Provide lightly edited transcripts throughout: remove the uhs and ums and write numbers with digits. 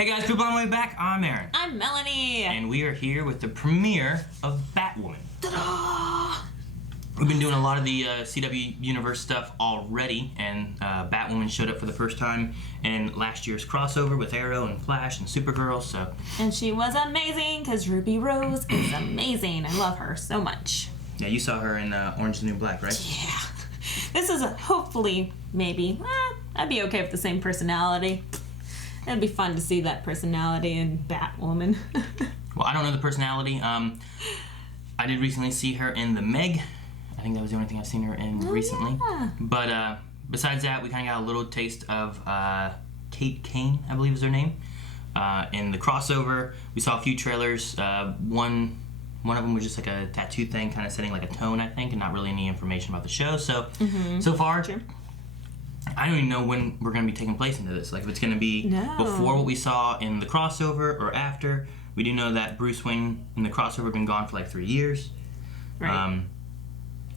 Hey guys, group on the way back. I'm Aaron. I'm Melanie. And we are here with the premiere of Batwoman. Ta-da! We've been doing a lot of the CW Universe stuff already, and Batwoman showed up for the first time in last year's crossover with Arrow and Flash and Supergirl, so... And she was amazing, because Ruby Rose is amazing. I love her so much. Yeah, you saw her in Orange is the New Black, right? Yeah. This is hopefully, maybe, I'd be okay with the same personality. It'd be fun to see that personality in Batwoman. Well, I don't know the personality. I did recently see her in The Meg. I think that was the only thing I've seen her in recently. Yeah. But besides that, we kind of got a little taste of Kate Kane, I believe is her name. In the crossover, we saw a few trailers. One of them was just like a tattoo thing, kind of setting like a tone, I think, and not really any information about the show. So, so far, sure. I don't even know when we're going to be taking place into this. Like, if it's going to be before what we saw in the crossover or after. We do know that Bruce Wayne in the crossover had been gone for like 3 years. Right.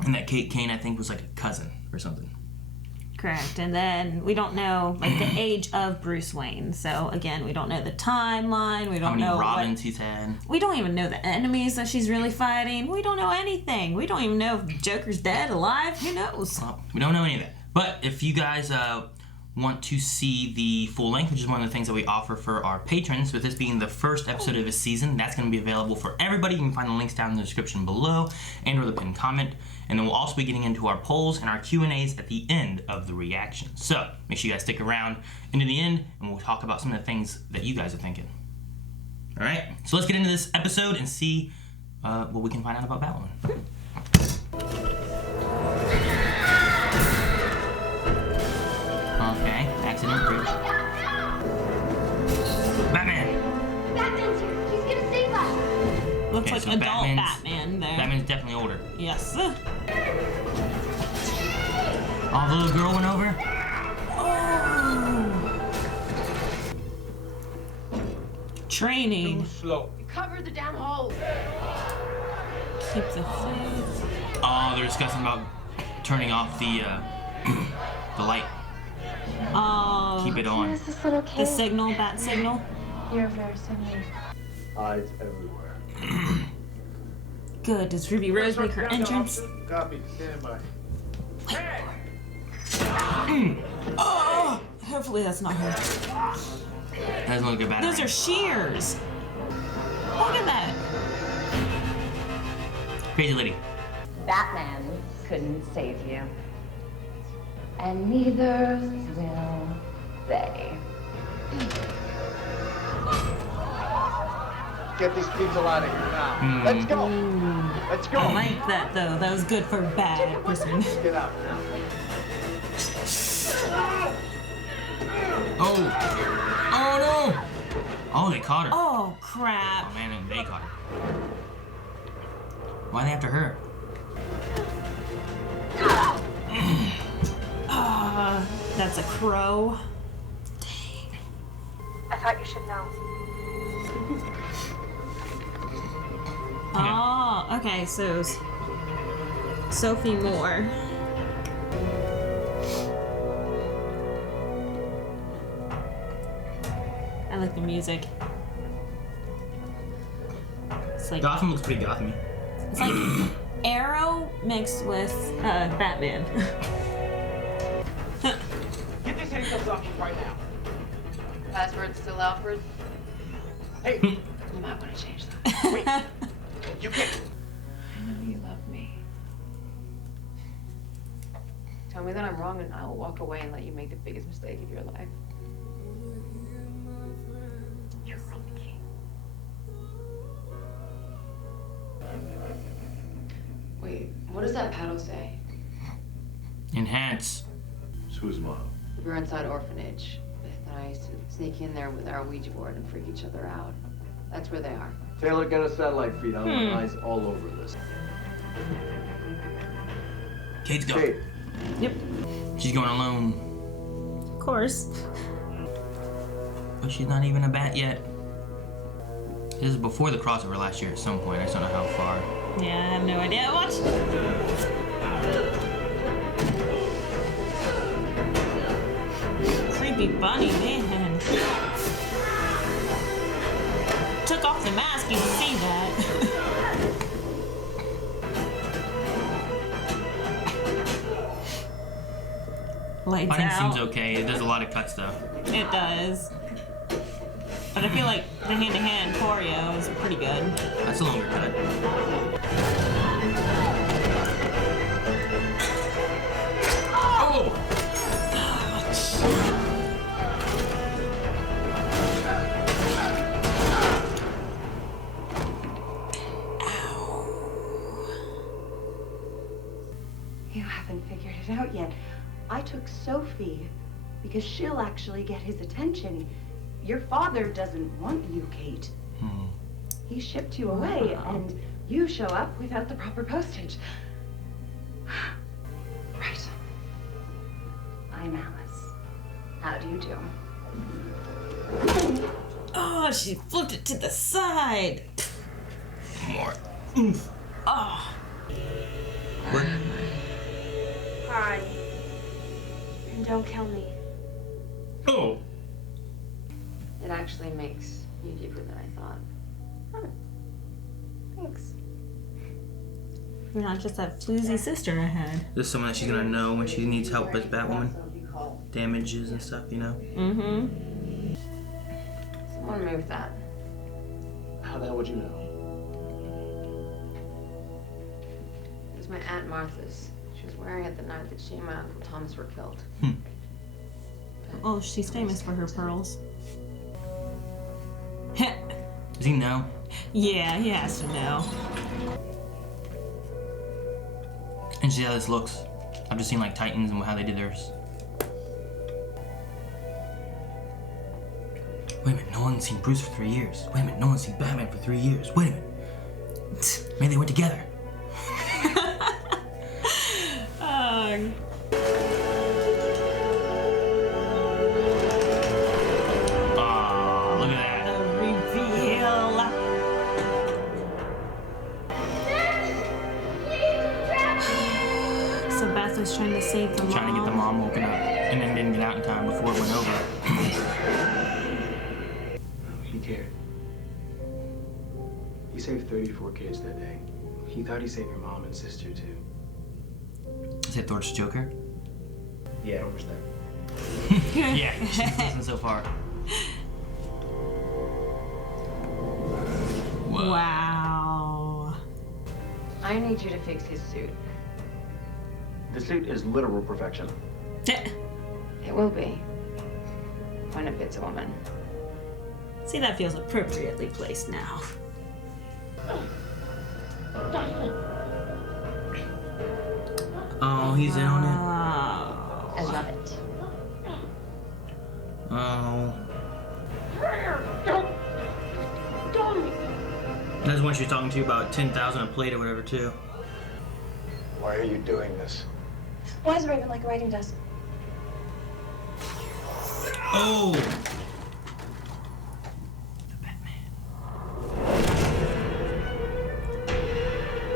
And that Kate Kane, I think, was like a cousin or something. Correct. And then we don't know, like, the age of Bruce Wayne. So, again, we don't know the timeline. We don't know how many Robins he's had. We don't even know the enemies that she's really fighting. We don't know anything. We don't even know if Joker's dead, alive. Who knows? Well, we don't know any of that. But if you guys want to see the full length, which is one of the things that we offer for our patrons, with this being the first episode of the season, that's going to be available for everybody. You can find the links down in the description below and or the pinned comment. And then we'll also be getting into our polls and our Q&As at the end of the reaction. So make sure you guys stick around into the end, and we'll talk about some of the things that you guys are thinking. All right, so let's get into this episode and see what we can find out about Batwoman. Okay, accident bridge. Batman! Batman's here. He's gonna save us. Looks Okay, like so adult Batman there. Batman's definitely older. Yes. Oh, the little girl went over? Oh. Training. Too slow. Cover the damn hole. Keep the faith. Oh, they're discussing about turning off the light. Oh. Keep it on. This little kid. The signal, bat signal. You're very similar. Hides everywhere. Good. Does Ruby Rose make her entrance? Copy. Stand by. Oh! Hopefully that's not her. That doesn't look good, Batman. Those are shears. Look at that. Crazy lady. Batman couldn't save you. And neither will they. Get these people out of here now. Let's go. Let's go. I like that though. That was good for bad person. Get out now. Oh. Oh no. Oh, they caught her. Oh crap. Oh man, and they caught her. Why are they after her? That's a crow. I thought you should know. Oh, okay, so Sophie Moore. I like the music. It's like Gotham looks pretty Gotham-y. It's like Arrow mixed with Batman. Get these handcuffs off right now. Password still Alfred? Hey, You might want to change that. wait. You can't. I know you love me. Tell me that I'm wrong and I will walk away and let you make the biggest mistake of your life. You're wrong, King. Wait, what does that paddle say? Enhance. Who's mom? We were inside orphanage. Beth and I used to sneak in there with our Ouija board and freak each other out. That's where they are. Taylor, get a satellite feed. I want eyes all over this. Kate's going. Kate. Yep, She's going alone. of course. But she's not even a bat yet. This is before the crossover last year at some point. I just don't know how far. Yeah, I have no idea. Watch. Creepy bunny, man. took off the mask, you'd see that. Lights Fighting out. seems okay. It does a lot of cuts though. It does. But I feel like the hand-to-hand choreo is pretty good. That's a longer cut. Oh! You haven't figured it out yet. I took Sophie because she'll actually get his attention. Your father doesn't want you, Kate. He shipped you away, and you show up without the proper postage. Right. I'm Alice. How do you do? Oh, she flipped it to the side. More. Oh. What? Hi. And don't kill me. Oh! It actually makes you deeper than I thought. Thanks. You're not just that floozy sister I had. This is someone that she's gonna know when she needs help as Batwoman. Damages and stuff, you know? Mm-hmm. Someone move that. How the hell would you know? It was my Aunt Martha's. She was wearing it the night that she and my Uncle Thomas were killed. Oh, she's famous for her pearls. Does he know? Yeah, he has to know. And see how this looks. I've just seen like Titans and how they did theirs. Wait a minute, no one's seen Bruce for 3 years. Wait a minute, no one's seen Batman for 3 years. Wait a minute. Maybe they went together. Oh, look at that. The reveal. So Beth was trying to save the mom. Trying to get the mom woken up and then didn't get out in time before it went over. He cared. He saved 34 kids that day. He thought he saved your mom and sister too. Is that Thor's Joker? Yeah, don't push that. Yeah, she's listening so far. Whoa. Wow. I need you to fix his suit. The suit is literal perfection. It will be. When it fits a woman. See, that feels appropriately placed now. Oh, he's in on it. Oh. I love it. Oh. That's when she's talking to you about 10,000 a plate or whatever too. Why are you doing this? Why is Raven like a writing desk? Oh!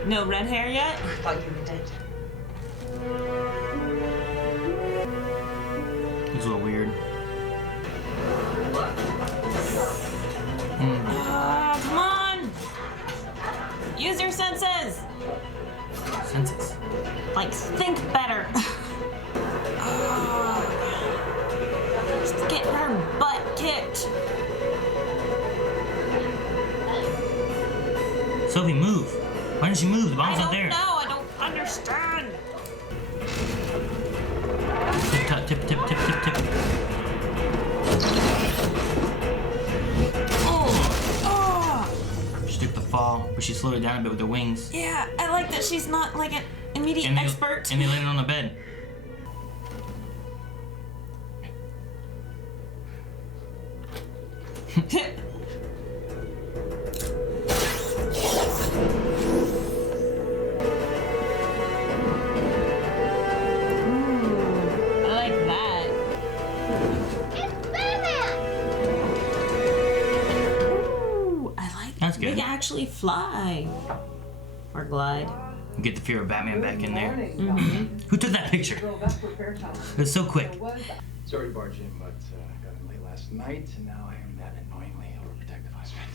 No red hair yet? I thought you were dead. It's a little weird. Oh, come on! Use your senses! Senses. Like, think better. She's getting her butt kicked. Sophie, move. Why didn't she move? The bomb's not there. I don't understand. Tip, tip, tip, tip, tip, tip, tip. Oh! She took the fall, but she slowed it down a bit with her wings. Yeah, I like that she's not like an immediate expert. And they landed on the bed. I like that. It's Batman! Ooh, I like that. That's good. They can actually fly. Or glide. Get the fear of Batman back in there. Who took that picture? It was so quick. Sorry to barge in, but I got in late last night, and now I am that annoyingly overprotective husband.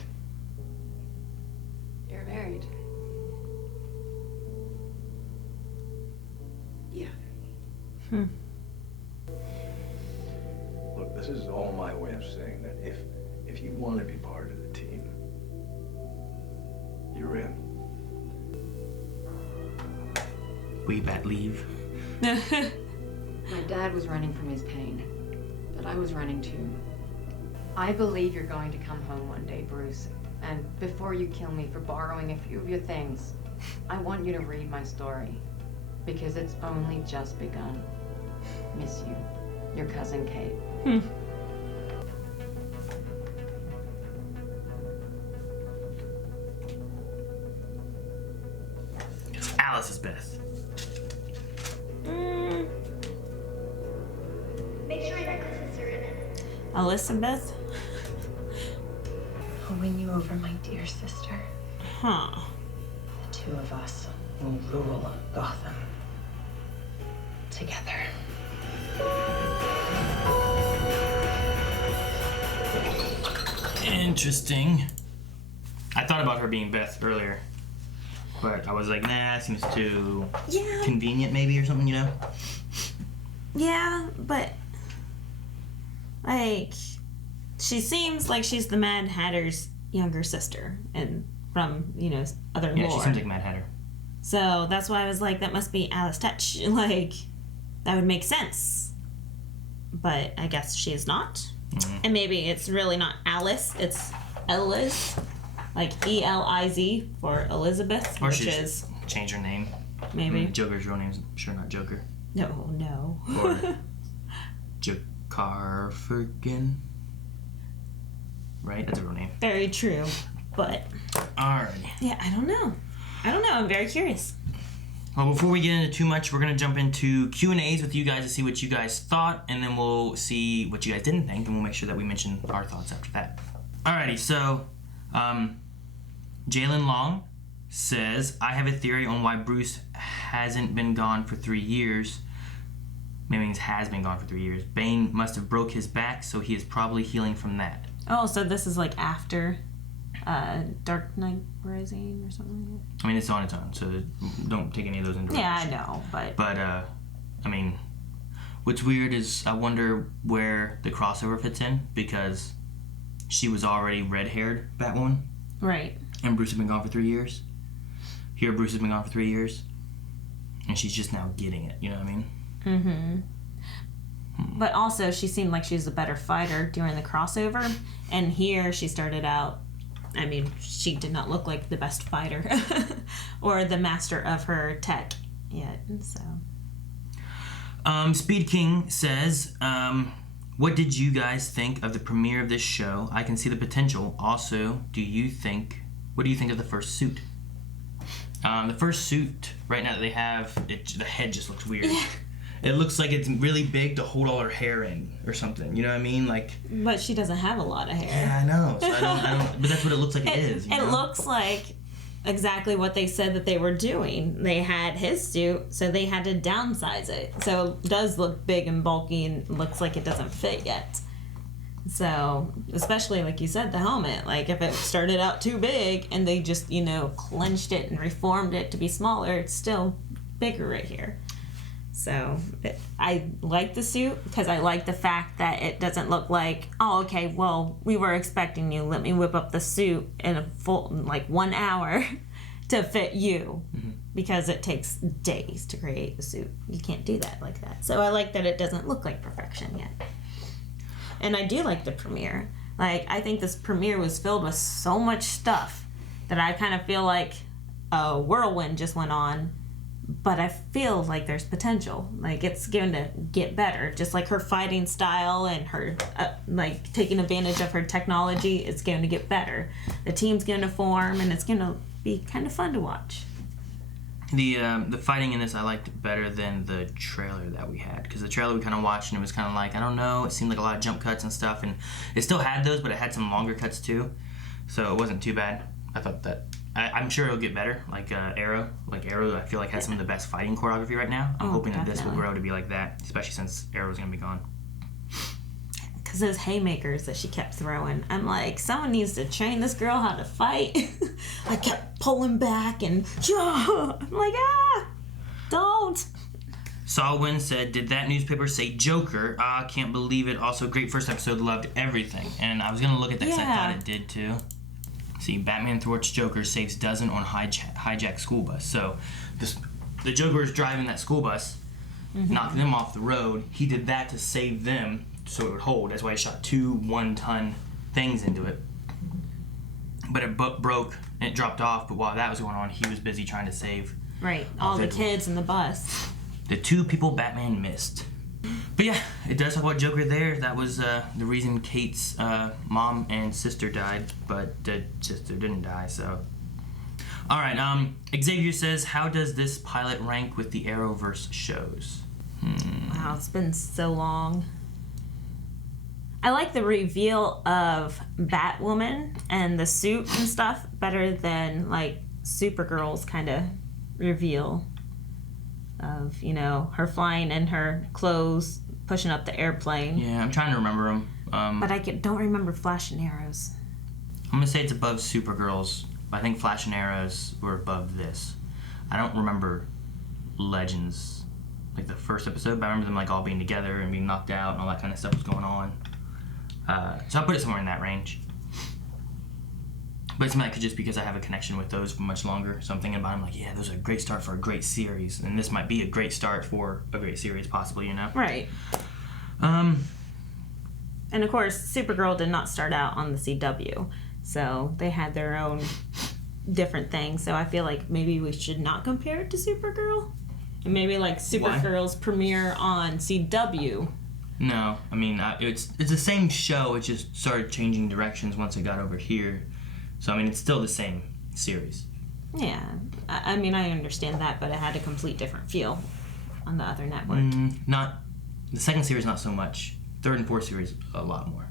Look, this is all my way of saying that if you want to be part of the team, you're in. We bat leave. My dad was running from his pain, but I was running too. I believe you're going to come home one day, Bruce. And before you kill me for borrowing a few of your things, I want you to read my story. Because it's only just begun. Miss you. Your cousin Kate. Alice is Beth. Make sure your necklaces are in it. Elizabeth? I'll win you over, my dear sister. Huh. The two of us will rule Gotham. Together. Interesting. I thought about her being Beth earlier, but I was like, nah, it seems too convenient maybe or something, you know? Yeah, but like she seems like she's the Mad Hatter's younger sister and from, you know, other Yeah, lore. she seems like Mad Hatter. So that's why I was like, that must be Alice Touch. Like, that would make sense. But I guess she is not. Mm-hmm. And maybe it's really not Alice, it's Eliz. Like Eliz for Elizabeth, Or which she is should change her name. maybe. Joker's real name's sure not Joker. No. Or Jakarfergen. Right? That's a real name. Very true. But Alright. yeah, I don't know. I'm very curious. Well, before we get into too much, we're going to jump into Q&As with you guys to see what you guys thought, and then we'll see what you guys didn't think, and we'll make sure that we mention our thoughts after that. Alrighty, so Jalen Long says, I have a theory on why Bruce hasn't been gone for 3 years. Maybe means has been gone for 3 years. Bane must have broke his back, so he is probably healing from that. Oh, so this is like after Dark Knight Rising or something like that? I mean, it's on its own, so don't take any of those into Yeah, I consideration. know, but... But, I mean, what's weird is I wonder where the crossover fits in, because she was already red-haired Batwoman, Right. and Bruce had been gone for 3 years. Here, Bruce has been gone for 3 years, and she's just now getting it, you know what I mean? Mm-hmm. But also, she seemed like she was a better fighter during the crossover, and here she started out, I mean, she did not look like the best fighter or the master of her tech yet, so... Speed King says, what did you guys think of the premiere of this show? I can see the potential. Also, what do you think of the first suit? The first suit, right now that they have, the head just looks weird. Yeah. It looks like it's really big to hold all her hair in or something. You know what I mean? Like. But she doesn't have a lot of hair. Yeah, I know. So I don't. But that's what it looks like. It is. You It know? looks like exactly what they said that they were doing. They had his suit, so they had to downsize it. So it does look big and bulky and looks like it doesn't fit yet. So, especially like you said, the helmet. Like if it started out too big and they just, you know, clenched it and reformed it to be smaller, it's still bigger right here. So I like the suit because I like the fact that it doesn't look like, oh, okay, well, we were expecting you. Let me whip up the suit in a full, like 1 hour to fit you, because it takes days to create the suit. You can't do that like that. So I like that it doesn't look like perfection yet. And I do like the premiere. Like, I think this premiere was filled with so much stuff that I kind of feel like a whirlwind just went on. But I feel like there's potential. Like, it's going to get better. Just like her fighting style and her, like, taking advantage of her technology, it's going to get better. The team's going to form, and it's going to be kind of fun to watch. The fighting in this I liked better than the trailer that we had, because the trailer we kind of watched and it was kind of like, I don't know, it seemed like a lot of jump cuts and stuff, and it still had those, but it had some longer cuts too, so it wasn't too bad. I thought that I'm sure it'll get better, like Arrow. Like Arrow, I feel like has some of the best fighting choreography right now. I'm hoping that this will grow to be like that, especially since Arrow's gonna be gone. Because those haymakers that she kept throwing, I'm like, someone needs to train this girl how to fight. I kept pulling back and I'm like, don't. Sawwin said, did that newspaper say Joker? Ah, can't believe it. Also, great first episode, loved everything. And I was going to look at that because I thought it did too. See, Batman thwarts Joker, saves dozen on hijacked school bus. So, the Joker is driving that school bus, knocking them off the road. He did that to save them so it would hold. That's why he shot 2 1-ton things into it. But it broke and it dropped off. But while that was going on, he was busy trying to save all the kids in the bus. The 2 people Batman missed. But yeah, it does talk about Joker there. That was the reason Kate's mom and sister died, but the sister didn't die, so. Alright, Xavier says, how does this pilot rank with the Arrowverse shows? Wow, it's been so long. I like the reveal of Batwoman and the suit and stuff better than, like, Supergirl's kind of reveal of, you know, her flying in her clothes, pushing up the airplane. Yeah, I'm trying to remember them. But I don't remember Flash and Arrows. I'm going to say it's above Supergirl's. I think Flash and Arrows were above this. I don't remember Legends, like the first episode, but I remember them like all being together and being knocked out and all that kind of stuff was going on. So I'll put it somewhere in that range. But it's like just because I have a connection with those for much longer. So I'm thinking about them like, yeah, those are a great start for a great series. And this might be a great start for a great series, possibly, you know? Right. And of course, Supergirl did not start out on the CW. So they had their own different things. So I feel like maybe we should not compare it to Supergirl. And maybe like Supergirl's premiere on CW. No, I mean, it's the same show. It just started changing directions once it got over here. So, I mean, it's still the same series. Yeah. I mean, I understand that, but it had a complete different feel on the other network. The second series, not so much. Third and fourth series, a lot more.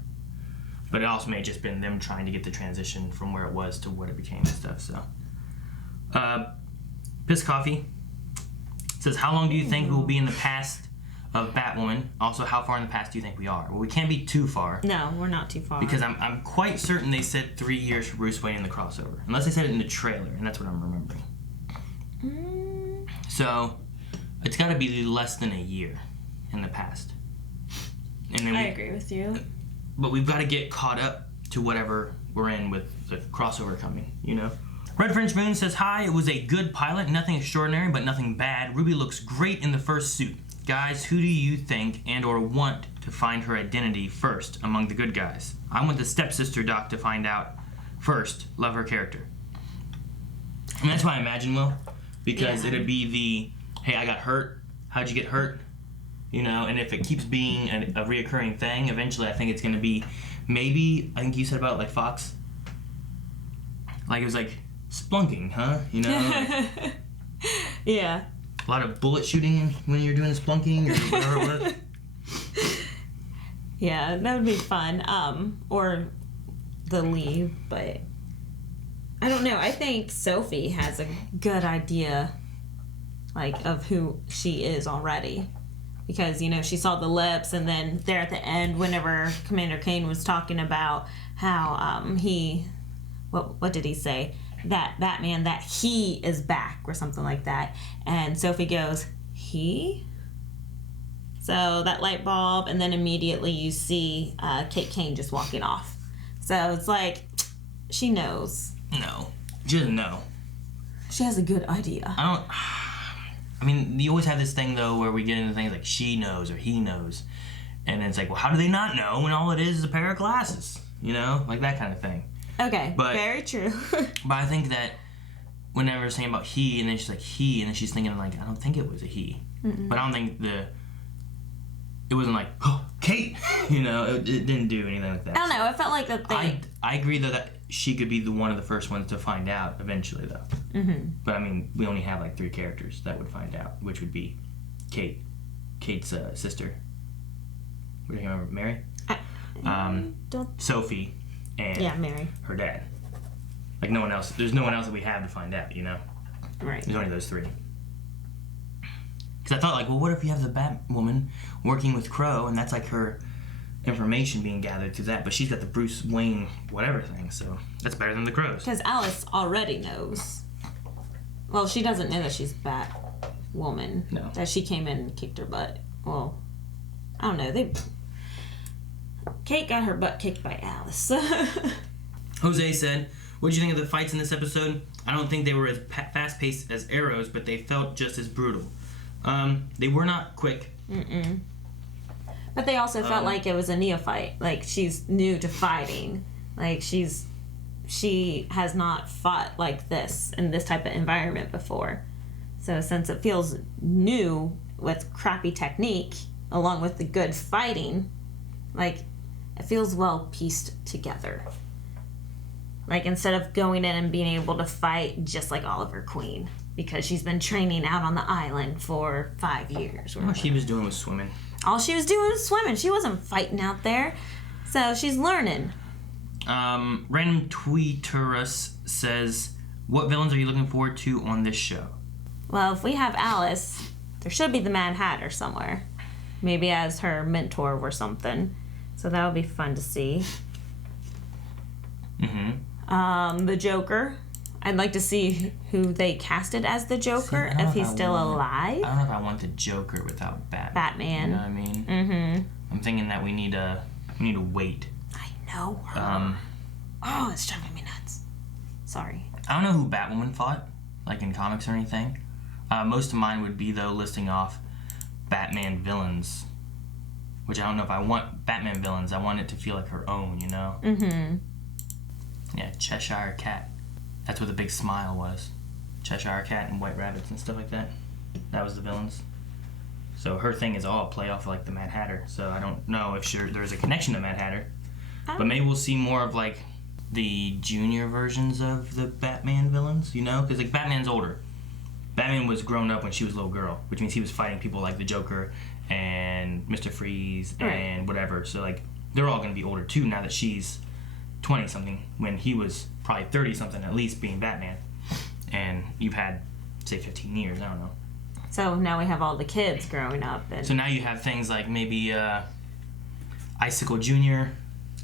But it also may have just been them trying to get the transition from where it was to what it became and stuff, so. Piss Coffee says, how long do you think we will be in the past of Batwoman? Also, how far in the past do you think we are? Well, we can't be too far. No, we're not too far. Because I'm quite certain they said 3 years for Bruce Wayne in the crossover. Unless they said it in the trailer, and that's what I'm remembering. So, it's got to be less than a year in the past. And then I agree with you. But we've got to get caught up to whatever we're in with the crossover coming, you know? Red French Moon says, hi, it was a good pilot, nothing extraordinary, but nothing bad. Ruby looks great in the first suit. Guys, who do you think and or want to find her identity first among the good guys? I want the stepsister doc to find out first. Love her character. I mean, that's what I imagine, Will. Because it'd be the, hey, I got hurt. How'd you get hurt? You know, and if it keeps being a reoccurring thing, eventually I think it's going to be maybe, I think you said about like Fox. Like it was like splunking, huh? You know? Like, yeah. A lot of bullet shooting when you're doing splunking or whatever it was. Yeah, that would be fun. Or the lead, but I don't know. I think Sophie has a good idea, like, of who she is already. Because, you know, she saw the lips, and then there at the end, whenever Commander Kane was talking about how what did he say? That Batman, that he is back, or something like that. And Sophie goes, he? So that light bulb, and then immediately you see Kate Kane just walking off. So it's like, she knows. No. She doesn't know. She has a good idea. I mean, you always have this thing, though, where we get into things like she knows or he knows. And then it's like, well, how do they not know when all it is a pair of glasses? You know? Like that kind of thing. Okay, very true. But I think that whenever saying about he, and then she's like, he, and then she's thinking, like, I don't think it was a he. Mm-mm. But I don't think it wasn't like, oh, Kate! You know, it didn't do anything like that. I don't know, it felt like that they... I agree, though, that she could be one of the first ones to find out eventually, though. Mm-hmm. But, I mean, we only have, like, 3 characters that would find out, which would be Kate's sister. What do you remember? Mary? Sophie, and Mary. Her dad. Like, no one else. There's no one else that we have to find out, you know? Right. There's only those 3. Because I thought, like, well, what if you have the Batwoman working with Crow, and that's, like, her information being gathered through that, but she's got the Bruce Wayne whatever thing, so that's better than the Crows. Because Alice already knows. Well, she doesn't know that she's woman. No. That she came in and kicked her butt. Well, I don't know. Kate got her butt kicked by Alice. Jose said, what did you think of the fights in this episode? I don't think they were as fast-paced as Arrow's, but they felt just as brutal. They were not quick. Mm-mm. But they also felt like it was a neophyte. Like, she's new to fighting. Like, she has not fought like this in this type of environment before. So since it feels new with crappy technique, along with the good fighting, like, it feels well pieced together. Like, instead of going in and being able to fight just like Oliver Queen, because she's been training out on the island for 5 years. All she was doing was swimming. All she was doing was swimming. She wasn't fighting out there. So she's learning. Random Tweeterus says, what villains are you looking forward to on this show? Well, if we have Alice, there should be the Mad Hatter somewhere. Maybe as her mentor or something. So that would be fun to see. Mm-hmm. The Joker. I'd like to see who they casted as the Joker, if he's still alive. I don't know if I want the Joker without Batman. You know what I mean? Mm-hmm. I'm thinking that we need to wait. I know her. Oh, it's driving me nuts. Sorry. I don't know who Batwoman fought, like in comics or anything. Most of mine would be, though, listing off Batman villains. Which I don't know if I want Batman villains. I want it to feel like her own, you know? Mm-hmm. Yeah, Cheshire Cat. That's what the big smile was. Cheshire Cat and White Rabbits and stuff like that. That was the villains. So her thing is all play off like the Mad Hatter. So I don't know if there's a connection to Mad Hatter. But maybe we'll see more of like the junior versions of the Batman villains, you know? Because like Batman's older. Batman was grown up when she was a little girl, which means he was fighting people like the Joker and Mr. Freeze and whatever. So like they're all going to be older too now that she's 20-something when he was probably 30-something at least being Batman. And you've had, say, 15 years, I don't know. So now we have all the kids growing up. And so now you have things like maybe Icicle Jr.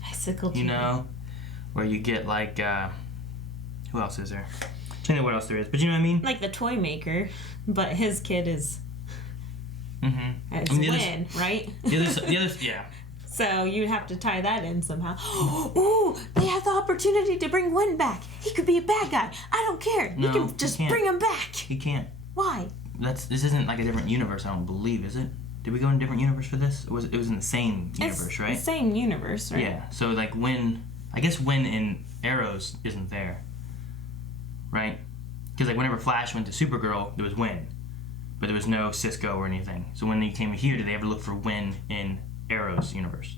Icicle Jr. You know? Where you get like, who else is there? I don't know what else there is, but you know what I mean? Like the toy maker, but his kid is... Mm-hmm. It's Win, right? The other, yeah. So you'd have to tie that in somehow. Ooh, they have the opportunity to bring Win back. He could be a bad guy. I don't care. No, you can just bring him back. He can't. Why? This isn't like a different universe, I don't believe, is it? Did we go in a different universe for this? It was in the same universe, right? The same universe, right? Yeah. So like I guess Win in Arrows isn't there. Right? Because like whenever Flash went to Supergirl, there was Win. But there was no Cisco or anything. So when they came here, did they ever look for Win in Arrow's universe?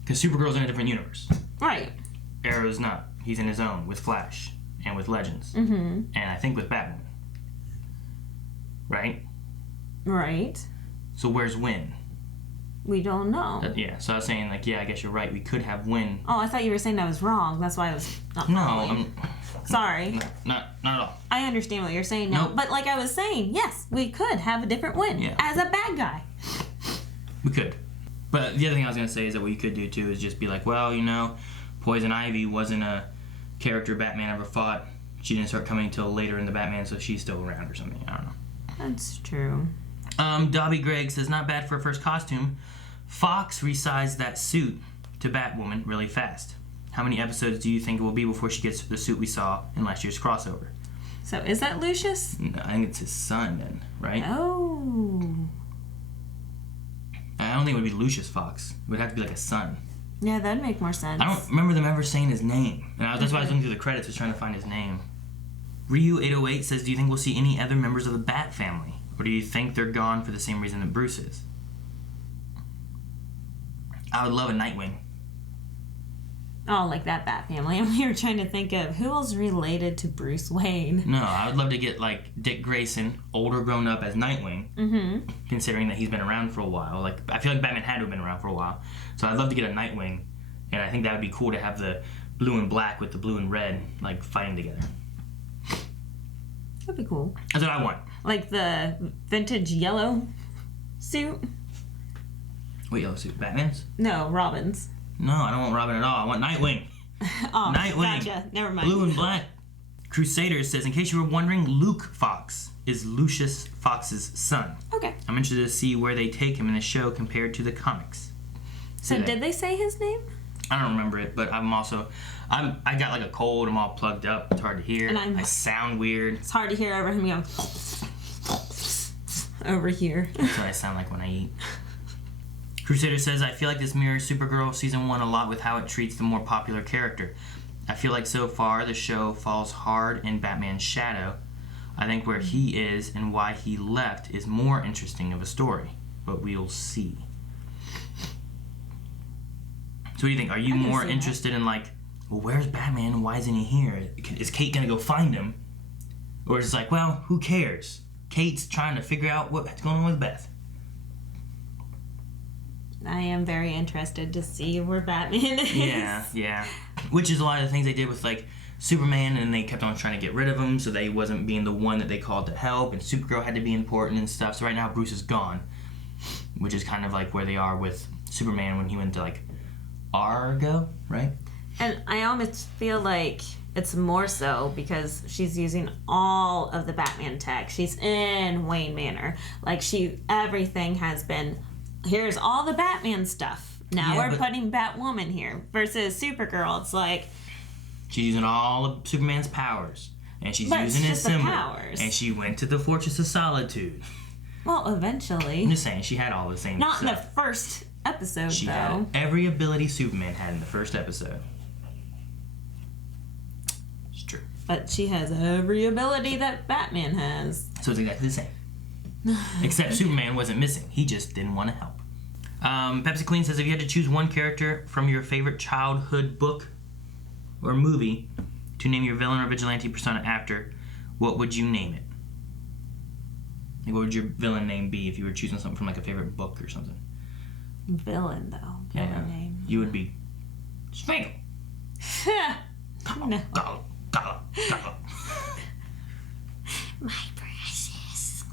Because Supergirl's in a different universe. Right. Arrow's not. He's in his own with Flash and with Legends. Mm-hmm. And I think with Batwoman. Right? Right. So where's Win? We don't know. Yeah, so I was saying, like, yeah, I guess you're right. We could have Win. Oh, I thought you were saying I was wrong. That's why I was not following. Sorry. Not at all. I understand what you're saying now. Nope. But like I was saying, yes, we could have a different Win as a bad guy. We could. But the other thing I was going to say is that what you could do, too, is just be like, well, you know, Poison Ivy wasn't a character Batman ever fought. She didn't start coming until later in the Batman, so she's still around or something. I don't know. That's true. Dobby Gregg says, not bad for a first costume. Fox resized that suit to Batwoman really fast. How many episodes do you think it will be before she gets the suit we saw in last year's crossover? So is that Lucius? No, I think it's his son then, right? Oh. I don't think it would be Lucius Fox. It would have to be like a son. Yeah, that'd make more sense. I don't remember them ever saying his name. And that's why I was looking through the credits, was trying to find his name. Ryu808 says, do you think we'll see any other members of the Bat family? Or do you think they're gone for the same reason that Bruce is? I would love a Nightwing. Oh, like that Bat family. And we were trying to think of who else related to Bruce Wayne. No, I would love to get like Dick Grayson, older grown up as Nightwing, considering that he's been around for a while. Like I feel like Batman had to have been around for a while. So I'd love to get a Nightwing, and I think that would be cool to have the blue and black with the blue and red like fighting together. That'd be cool. That's what I want. Like the vintage yellow suit? What yellow suit? Batman's? No, Robin's. No, I don't want Robin at all. I want Nightwing. Oh, Nightwing. Gotcha. Never mind. Blue and black. Crusader says, in case you were wondering, Luke Fox is Lucius Fox's son. Okay. I'm interested to see where they take him in the show compared to the comics. So did they say his name? I don't remember it, but I got like a cold. I'm all plugged up. It's hard to hear. And I sound weird. It's hard to hear over him going over here. That's what I sound like when I eat. Crusader says, I feel like this mirrors Supergirl Season 1 a lot with how it treats the more popular character. I feel like so far the show falls hard in Batman's shadow. I think where he is and why he left is more interesting of a story, but we'll see. So what do you think? Are you more interested in like, well, where's Batman and why isn't he here? Is Kate gonna go find him? Or is it like, well, who cares? Kate's trying to figure out what's going on with Beth. I am very interested to see where Batman is. Yeah. Which is a lot of the things they did with like Superman, and they kept on trying to get rid of him so that he wasn't being the one that they called to help, and Supergirl had to be important and stuff. So right now Bruce is gone, which is kind of like where they are with Superman when he went to like Argo, right? And I almost feel like it's more so because she's using all of the Batman tech. She's in Wayne Manor. Like everything has been, here's all the Batman stuff. Now we're putting Batwoman here. Versus Supergirl, it's like, she's using all of Superman's powers. And she's using his symbol. And she went to the Fortress of Solitude. Well, eventually. I'm just saying, she had all the same Not stuff. in the first episode, She though. had every ability Superman had in the first episode. It's true. But she has every ability that Batman has. So it's exactly the same. Except Superman wasn't missing. He just didn't want to help. Pepsi Clean says, if you had to choose one character from your favorite childhood book or movie to name your villain or vigilante persona after, what would you name it? Like, what would your villain name be if you were choosing something from like a favorite book or something? Villain, though. Villain name. You would be Spangle. No. Gala. My precious.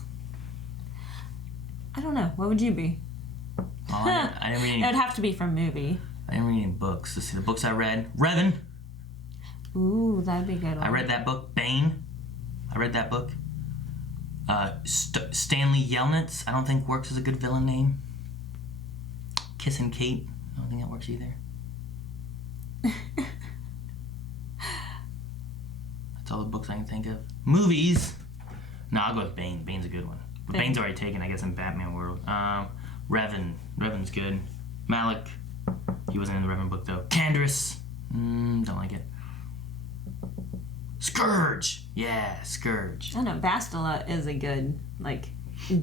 I don't know. What would you be? I didn't read any. It would have to be from movie. I didn't read any books. Let's see the books I read. Revan. Ooh, that'd be a good one. I read that book. Bane. I read that book. Stanley Yelnats. I don't think works as a good villain name. Kissin' Kate. I don't think that works either. That's all the books I can think of. Movies. No, I'll go with Bane. Bane's a good one. But Bane's already taken, I guess, in Batman world. Revan. Revan's good. Malik. He wasn't in the Revan book, though. Candace. Don't like it. Scourge. Yeah, Scourge. I don't know. Bastila is a good, like,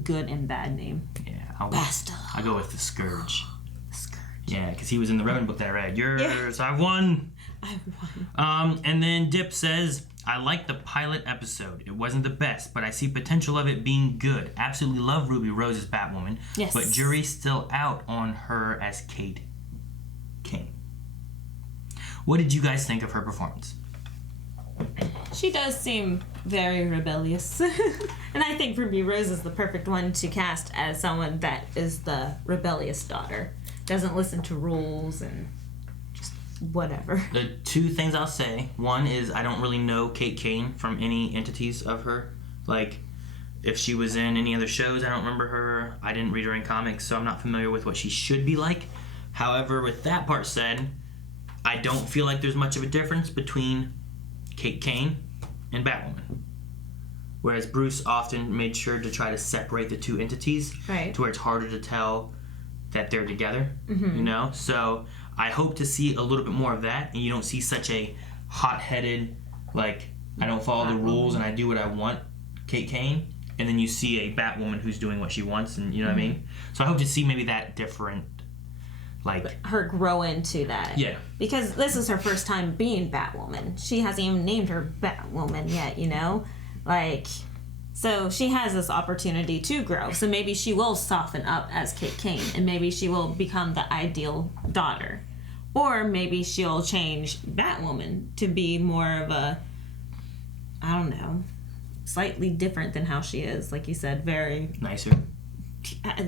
good and bad name. Yeah, Bastila. I'll go with the Scourge. Scourge. Yeah, because he was in the Revan book that I read. Yours, I've won. I've won. And then Dip says, I liked the pilot episode. It wasn't the best, but I see potential of it being good. Absolutely love Ruby Rose's Batwoman. Yes. But jury's still out on her as Kate King. What did you guys think of her performance? She does seem very rebellious. And I think Ruby Rose is the perfect one to cast as someone that is the rebellious daughter. Doesn't listen to rules and just whatever. The two things I'll say. One is I don't really know Kate Kane from any entities of her. Like, if she was in any other shows, I don't remember her. I didn't read her in comics, so I'm not familiar with what she should be like. However, with that part said, I don't feel like there's much of a difference between Kate Kane and Batwoman. Whereas Bruce often made sure to try to separate the two entities, right, to where it's harder to tell that they're together, mm-hmm. you know? So I hope to see a little bit more of that, and you don't see such a hot-headed, like, I don't follow the rules and I do what I want, Kate Kane, and then you see a Batwoman who's doing what she wants, and you know what I mean? So I hope to see maybe that different, like... her grow into that. Yeah. Because this is her first time being Batwoman. She hasn't even named her Batwoman yet, you know? Like... So she has this opportunity to grow. So maybe she will soften up as Kate Kane, and maybe she will become the ideal daughter. Or maybe she'll change Batwoman to be more of a, I don't know, slightly different than how she is. Like you said, very... nicer.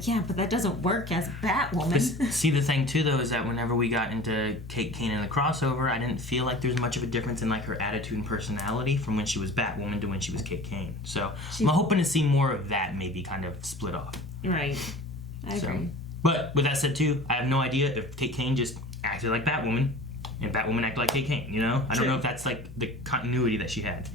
Yeah, but that doesn't work as Batwoman. But see, the thing too though is that whenever we got into Kate Kane in the crossover, I didn't feel like there's much of a difference in like her attitude and personality from when she was Batwoman to when she was Kate Kane. So I'm hoping to see more of that maybe kind of split off. Right. I agree. But with that said too, I have no idea if Kate Kane just acted like Batwoman and Batwoman acted like Kate Kane, you know? I don't know if that's like the continuity that she had.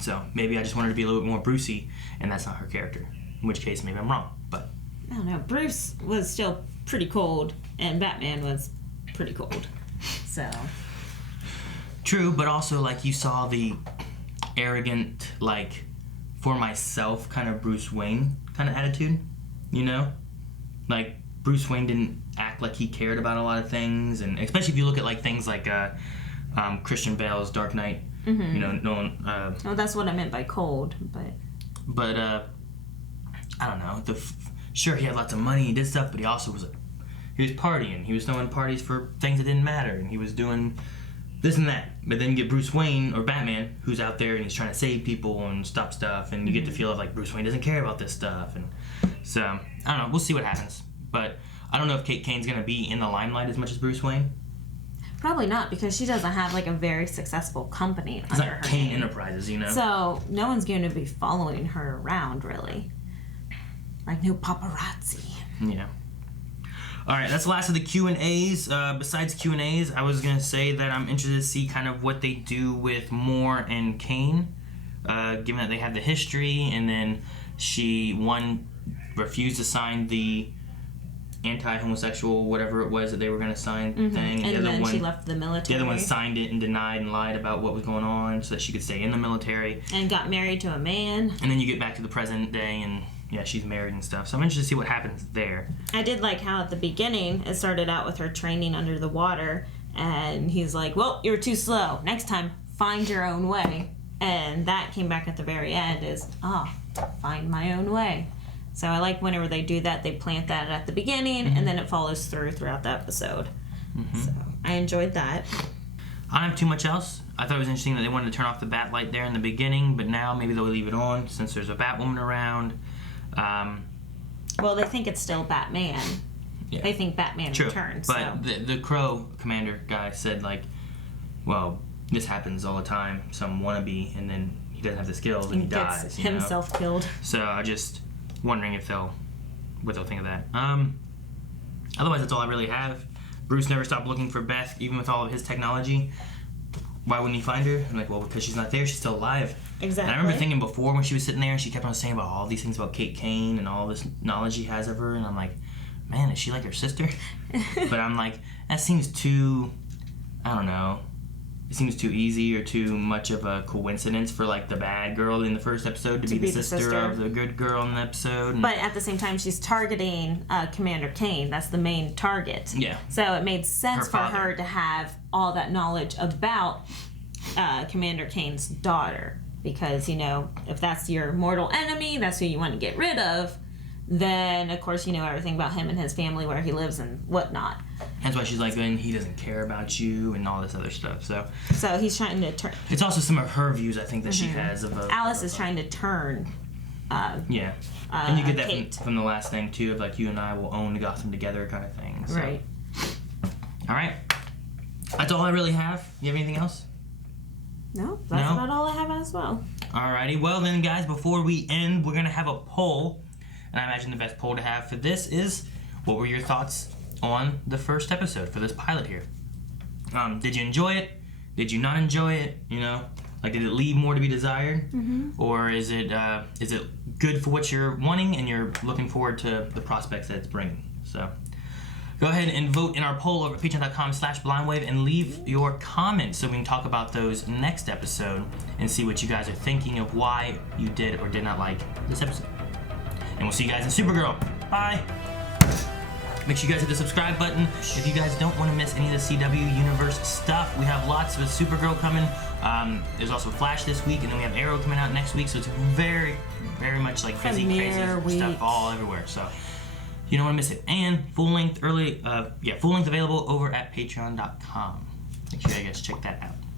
So maybe I just wanted her to be a little bit more Brucey and that's not her character. In which case, maybe I'm wrong, but... I don't know. Bruce was still pretty cold, and Batman was pretty cold. So... True, but also, like, you saw the arrogant, like, for myself kind of Bruce Wayne kind of attitude, you know? Like, Bruce Wayne didn't act like he cared about a lot of things, and especially if you look at, like, things like Christian Bale's Dark Knight, you know, no one... oh, that's what I meant by cold, but... But, I don't know. Sure, he had lots of money, he did stuff, but he also was he was partying. He was throwing parties for things that didn't matter, and he was doing this and that. But then you get Bruce Wayne, or Batman, who's out there and he's trying to save people and stop stuff, and you get the feel of like Bruce Wayne doesn't care about this stuff. And so, I don't know. We'll see what happens. But I don't know if Kate Kane's going to be in the limelight as much as Bruce Wayne. Probably not, because she doesn't have like a very successful company It's under like her Kane name. Enterprises, you know? So no one's going to be following her around, really. Like no paparazzi. Yeah. All right, that's the last of the Q&As. Besides Q&As, I was going to say that I'm interested to see kind of what they do with Moore and Kane, given that they have the history, and then one refused to sign the anti-homosexual, whatever it was that they were going to sign thing. And the then other one, she left the military. The other one signed it and denied and lied about what was going on so that she could stay in the military. And got married to a man. And then you get back to the present day and... yeah, she's married and stuff. So I'm interested to see what happens there. I did like how at the beginning it started out with her training under the water, and he's like, well, you're too slow. Next time, find your own way. And that came back at the very end is, find my own way. So I like whenever they do that, they plant that at the beginning, and then it follows throughout the episode. So I enjoyed that. I don't have too much else. I thought it was interesting that they wanted to turn off the bat light there in the beginning, but now maybe they'll leave it on since there's a Batwoman around. Well, they think it's still Batman. Yeah. They think Batman returned. But the Crow commander guy said, like, well, this happens all the time. Some wannabe, and then he doesn't have the skills, and he dies. Gets himself killed. So I'm just wondering what they'll think of that. Otherwise, that's all I really have. Bruce never stopped looking for Beth, even with all of his technology. Why wouldn't he find her? I'm like, well, because she's not there. She's still alive. Exactly. And I remember thinking before when she was sitting there and she kept on saying about all these things about Kate Kane and all this knowledge he has of her, and I'm like, man, is she like her sister? But I'm like, that seems too, I don't know, it seems too easy or too much of a coincidence for like the bad girl in the first episode to be the sister of the good girl in the episode. But at the same time, she's targeting Commander Kane. That's the main target. Yeah. So it made sense for her to have all that knowledge about Commander Kane's daughter. Because, you know, if that's your mortal enemy, that's who you want to get rid of, then, of course, you know everything about him and his family, where he lives and whatnot. That's why she's like, then he doesn't care about you and all this other stuff. So he's trying to turn... It's also some of her views, I think, that she has of Alice is trying to turn... and you get that from the last thing, too, of like, you and I will own Gotham together kind of thing. So. Right. All right. That's all I really have. You have anything else? No, that's about all I have as well. Alrighty, well then guys, before we end, we're going to have a poll. And I imagine the best poll to have for this is, what were your thoughts on the first episode for this pilot here? Did you enjoy it? Did you not enjoy it? You know, like did it leave more to be desired? Or is it good for what you're wanting and you're looking forward to the prospects that it's bringing? So... go ahead and vote in our poll over at patreon.com/blindwave and leave your comments so we can talk about those next episode and see what you guys are thinking of why you did or did not like this episode. And we'll see you guys in Supergirl. Bye! Make sure you guys hit the subscribe button if you guys don't want to miss any of the CW Universe stuff. We have lots with Supergirl coming. There's also Flash this week, and then we have Arrow coming out next week, so it's very, very much like busy, crazy stuff all everywhere. So you don't want to miss it. And full length available over at patreon.com. Make sure you guys check that out.